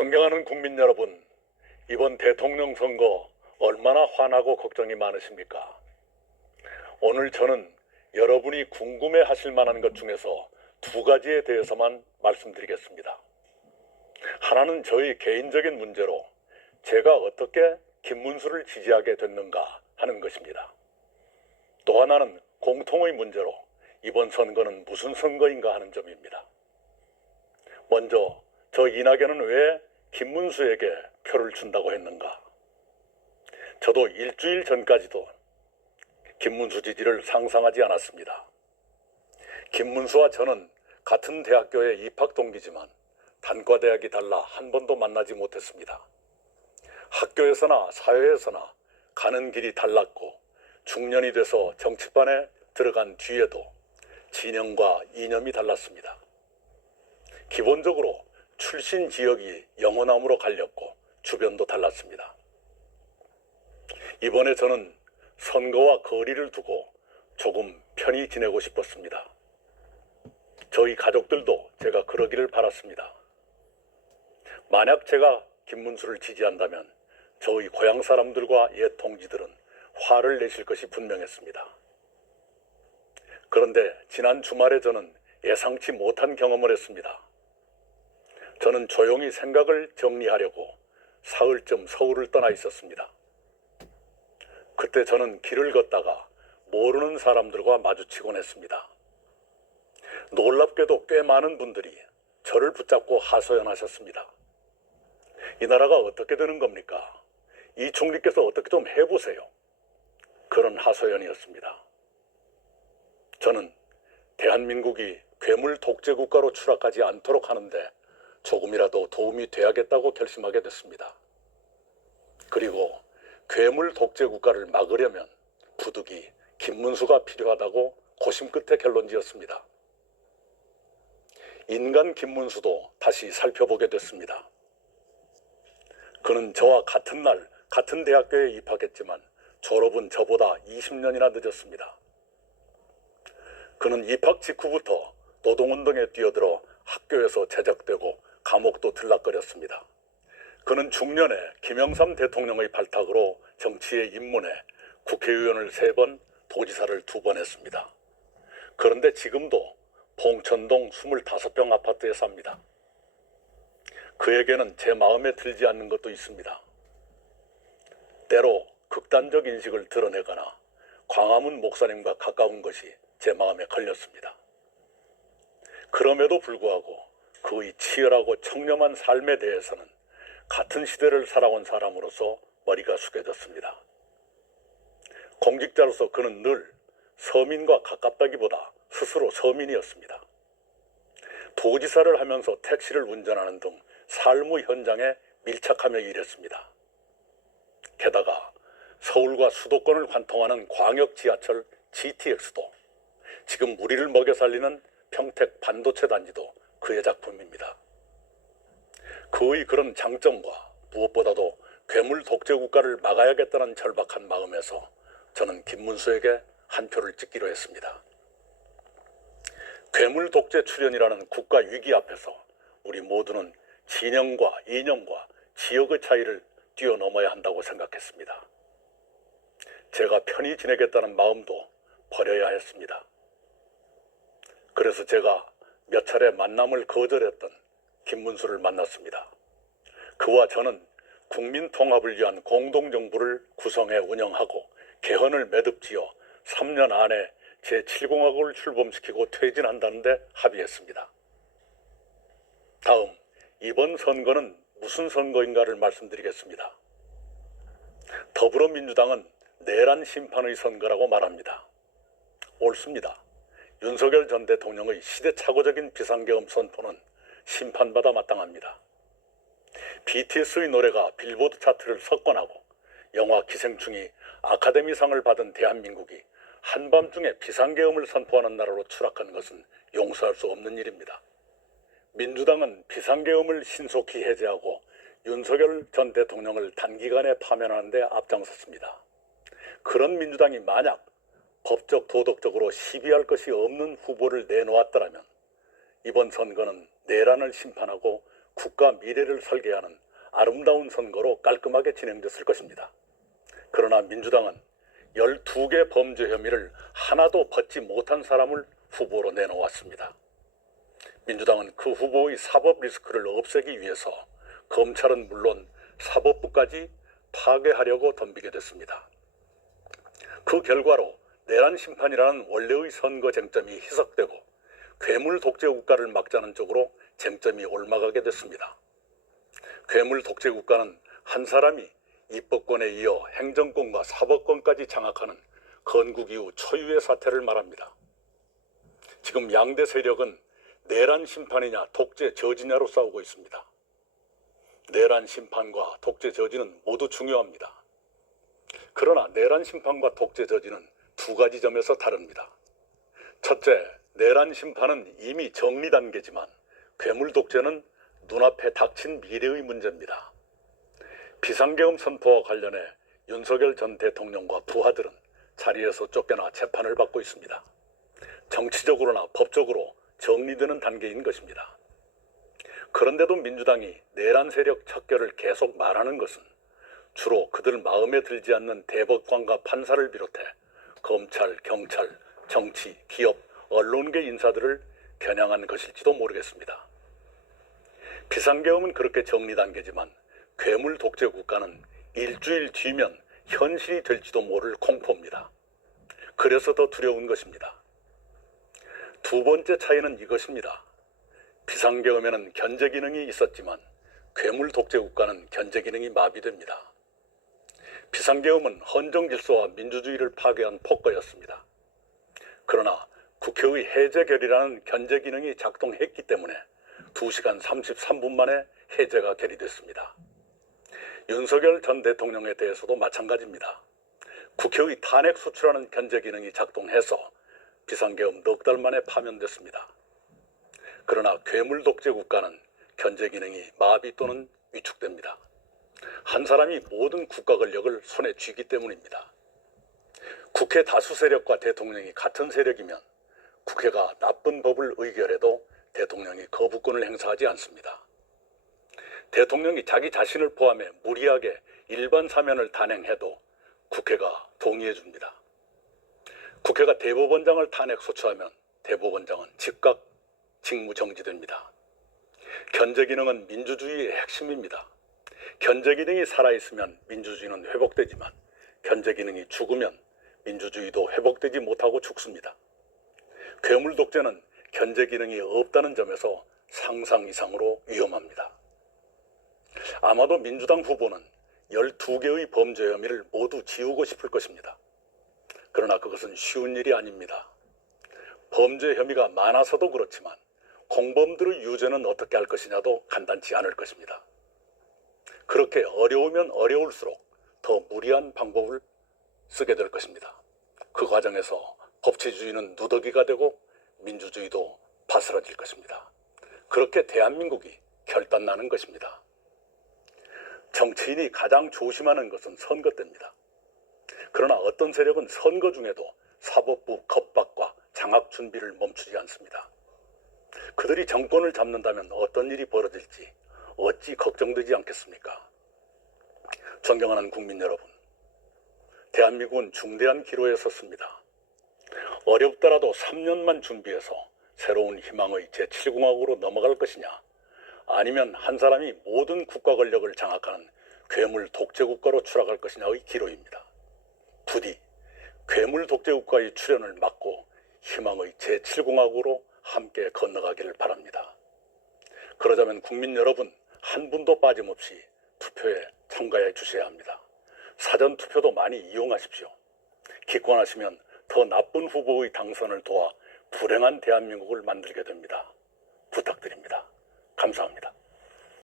존경하는 국민 여러분, 이번 대통령 선거 얼마나 화나고 걱정이 많으십니까? 오늘 저는 여러분이 궁금해 하실 만한 것 중에서 두 가지에 대해서만 말씀드리겠습니다. 하나는 저희 개인적인 문제로 제가 어떻게 김문수를 지지하게 됐는가 하는 것입니다. 또 하나는 공통의 문제로 이번 선거는 무슨 선거인가 하는 점입니다. 먼저 저 이낙연은 왜 김문수에게 표를 준다고 했는가? 저도 일주일 전까지도 김문수 지지를 상상하지 않았습니다. 김문수와 저는 같은 대학교의 입학 동기지만 단과대학이 달라 한 번도 만나지 못했습니다. 학교에서나 사회에서나 가는 길이 달랐고 중년이 돼서 정치판에 들어간 뒤에도 진영과 이념이 달랐습니다. 기본적으로 출신 지역이 영호남으로 갈렸고 주변도 달랐습니다. 이번에 저는 선거와 거리를 두고 조금 편히 지내고 싶었습니다. 저희 가족들도 제가 그러기를 바랐습니다. 만약 제가 김문수를 지지한다면 저희 고향 사람들과 옛 동지들은 화를 내실 것이 분명했습니다. 그런데 지난 주말에 저는 예상치 못한 경험을 했습니다. 저는 조용히 생각을 정리하려고 사흘쯤 서울을 떠나 있었습니다. 그때 저는 길을 걷다가 모르는 사람들과 마주치곤 했습니다. 놀랍게도 꽤 많은 분들이 저를 붙잡고 하소연하셨습니다. 이 나라가 어떻게 되는 겁니까? 이 총리께서 어떻게 좀 해보세요. 그런 하소연이었습니다. 저는 대한민국이 괴물 독재 국가로 추락하지 않도록 하는데 조금이라도 도움이 돼야겠다고 결심하게 됐습니다. 그리고 괴물 독재 국가를 막으려면 부득이 김문수가 필요하다고 고심 끝에 결론지었습니다. 인간 김문수도 다시 살펴보게 됐습니다. 그는 저와 같은 날 같은 대학교에 입학했지만 졸업은 저보다 20년이나 늦었습니다. 그는 입학 직후부터 노동운동에 뛰어들어 학교에서 제적되고 감옥도 들락거렸습니다. 그는 중년에 김영삼 대통령의 발탁으로 정치에 입문해 국회의원을 3번, 도지사를 2번 했습니다. 그런데 지금도 봉천동 25평 아파트에 삽니다. 그에게는 제 마음에 들지 않는 것도 있습니다. 때로 극단적 인식을 드러내거나 광화문 목사님과 가까운 것이 제 마음에 걸렸습니다. 그럼에도 불구하고 그의 치열하고 청렴한 삶에 대해서는 같은 시대를 살아온 사람으로서 머리가 숙여졌습니다. 공직자로서 그는 늘 서민과 가깝다기보다 스스로 서민이었습니다. 도지사를 하면서 택시를 운전하는 등 삶의 현장에 밀착하며 일했습니다. 게다가 서울과 수도권을 관통하는 광역 지하철 GTX도 지금 우리를 먹여 살리는 평택 반도체 단지도 그의 작품입니다. 그의 그런 장점과 무엇보다도 괴물 독재 국가를 막아야겠다는 절박한 마음에서 저는 김문수에게 한 표를 찍기로 했습니다. 괴물 독재 출현이라는 국가 위기 앞에서 우리 모두는 진영과 이념과 지역의 차이를 뛰어넘어야 한다고 생각했습니다. 제가 편히 지내겠다는 마음도 버려야 했습니다. 그래서 제가 몇 차례 만남을 거절했던 김문수를 만났습니다. 그와 저는 국민 통합을 위한 공동정부를 구성해 운영하고 개헌을 매듭지어 3년 안에 제7공화국을 출범시키고 퇴진한다는데 합의했습니다. 다음, 이번 선거는 무슨 선거인가를 말씀드리겠습니다. 더불어민주당은 내란 심판의 선거라고 말합니다. 옳습니다. 윤석열 전 대통령의 시대착오적인 비상계엄 선포는 심판받아 마땅합니다. BTS의 노래가 빌보드 차트를 석권하고 영화 기생충이 아카데미상을 받은 대한민국이 한밤중에 비상계엄을 선포하는 나라로 추락한 것은 용서할 수 없는 일입니다. 민주당은 비상계엄을 신속히 해제하고 윤석열 전 대통령을 단기간에 파면하는 데 앞장섰습니다. 그런 민주당이 만약 법적 도덕적으로 시비할 것이 없는 후보를 내놓았더라면 이번 선거는 내란을 심판하고 국가 미래를 설계하는 아름다운 선거로 깔끔하게 진행됐을 것입니다. 그러나 민주당은 12개 범죄 혐의를 하나도 벗지 못한 사람을 후보로 내놓았습니다. 민주당은 그 후보의 사법 리스크를 없애기 위해서 검찰은 물론 사법부까지 파괴하려고 덤비게 됐습니다. 그 결과로 내란 심판이라는 원래의 선거 쟁점이 희석되고 괴물 독재 국가를 막자는 쪽으로 쟁점이 옮아가게 됐습니다. 괴물 독재 국가는 한 사람이 입법권에 이어 행정권과 사법권까지 장악하는 건국 이후 초유의 사태를 말합니다. 지금 양대 세력은 내란 심판이냐 독재 저지냐로 싸우고 있습니다. 내란 심판과 독재 저지는 모두 중요합니다. 그러나 내란 심판과 독재 저지는 두 가지 점에서 다릅니다. 첫째, 내란 심판은 이미 정리 단계지만 괴물 독재는 눈앞에 닥친 미래의 문제입니다. 비상계엄 선포와 관련해 윤석열 전 대통령과 부하들은 자리에서 쫓겨나 재판을 받고 있습니다. 정치적으로나 법적으로 정리되는 단계인 것입니다. 그런데도 민주당이 내란 세력 척결을 계속 말하는 것은 주로 그들 마음에 들지 않는 대법관과 판사를 비롯해 검찰, 경찰, 정치, 기업, 언론계 인사들을 겨냥한 것일지도 모르겠습니다. 비상계엄은 그렇게 정리 단계지만 괴물 독재 국가는 일주일 뒤면 현실이 될지도 모를 공포입니다. 그래서 더 두려운 것입니다. 두 번째 차이는 이것입니다. 비상계엄에는 견제 기능이 있었지만 괴물 독재 국가는 견제 기능이 마비됩니다. 비상계엄은 헌정 질서와 민주주의를 파괴한 폭거였습니다. 그러나 국회의 해제 결의라는 견제 기능이 작동했기 때문에 2시간 33분 만에 해제가 결의됐습니다. 윤석열 전 대통령에 대해서도 마찬가지입니다. 국회의 탄핵 소추라는 견제 기능이 작동해서 비상계엄 넉 달 만에 파면됐습니다. 그러나 괴물 독재 국가는 견제 기능이 마비 또는 위축됩니다. 한 사람이 모든 국가 권력을 손에 쥐기 때문입니다. 국회 다수 세력과 대통령이 같은 세력이면 국회가 나쁜 법을 의결해도 대통령이 거부권을 행사하지 않습니다. 대통령이 자기 자신을 포함해 무리하게 일반 사면을 단행해도 국회가 동의해 줍니다. 국회가 대법원장을 탄핵 소추하면 대법원장은 즉각 직무 정지됩니다. 견제 기능은 민주주의의 핵심입니다. 견제 기능이 살아있으면 민주주의는 회복되지만 견제 기능이 죽으면 민주주의도 회복되지 못하고 죽습니다. 괴물 독재는 견제 기능이 없다는 점에서 상상 이상으로 위험합니다. 아마도 민주당 후보는 12개의 범죄 혐의를 모두 지우고 싶을 것입니다. 그러나 그것은 쉬운 일이 아닙니다. 범죄 혐의가 많아서도 그렇지만 공범들의 유죄는 어떻게 할 것이냐도 간단치 않을 것입니다. 그렇게 어려우면 어려울수록 더 무리한 방법을 쓰게 될 것입니다. 그 과정에서 법치주의는 누더기가 되고 민주주의도 바스라질 것입니다. 그렇게 대한민국이 결단나는 것입니다. 정치인이 가장 조심하는 것은 선거 때입니다. 그러나 어떤 세력은 선거 중에도 사법부 겁박과 장악 준비를 멈추지 않습니다. 그들이 정권을 잡는다면 어떤 일이 벌어질지 어찌 걱정되지 않겠습니까? 존경하는 국민 여러분, 대한민국은 중대한 기로에 섰습니다. 어렵더라도 3년만 준비해서 새로운 희망의 제7공화국으로 넘어갈 것이냐, 아니면 한 사람이 모든 국가 권력을 장악하는 괴물 독재 국가로 추락할 것이냐의 기로입니다. 부디 괴물 독재 국가의 출현을 막고 희망의 제7공화국으로 함께 건너가기를 바랍니다. 그러자면 국민 여러분 한 분도 빠짐없이 투표에 참가해 주셔야 합니다. 사전 투표도 많이 이용하십시오. 기권하시면 더 나쁜 후보의 당선을 도와 불행한 대한민국을 만들게 됩니다. 부탁드립니다. 감사합니다.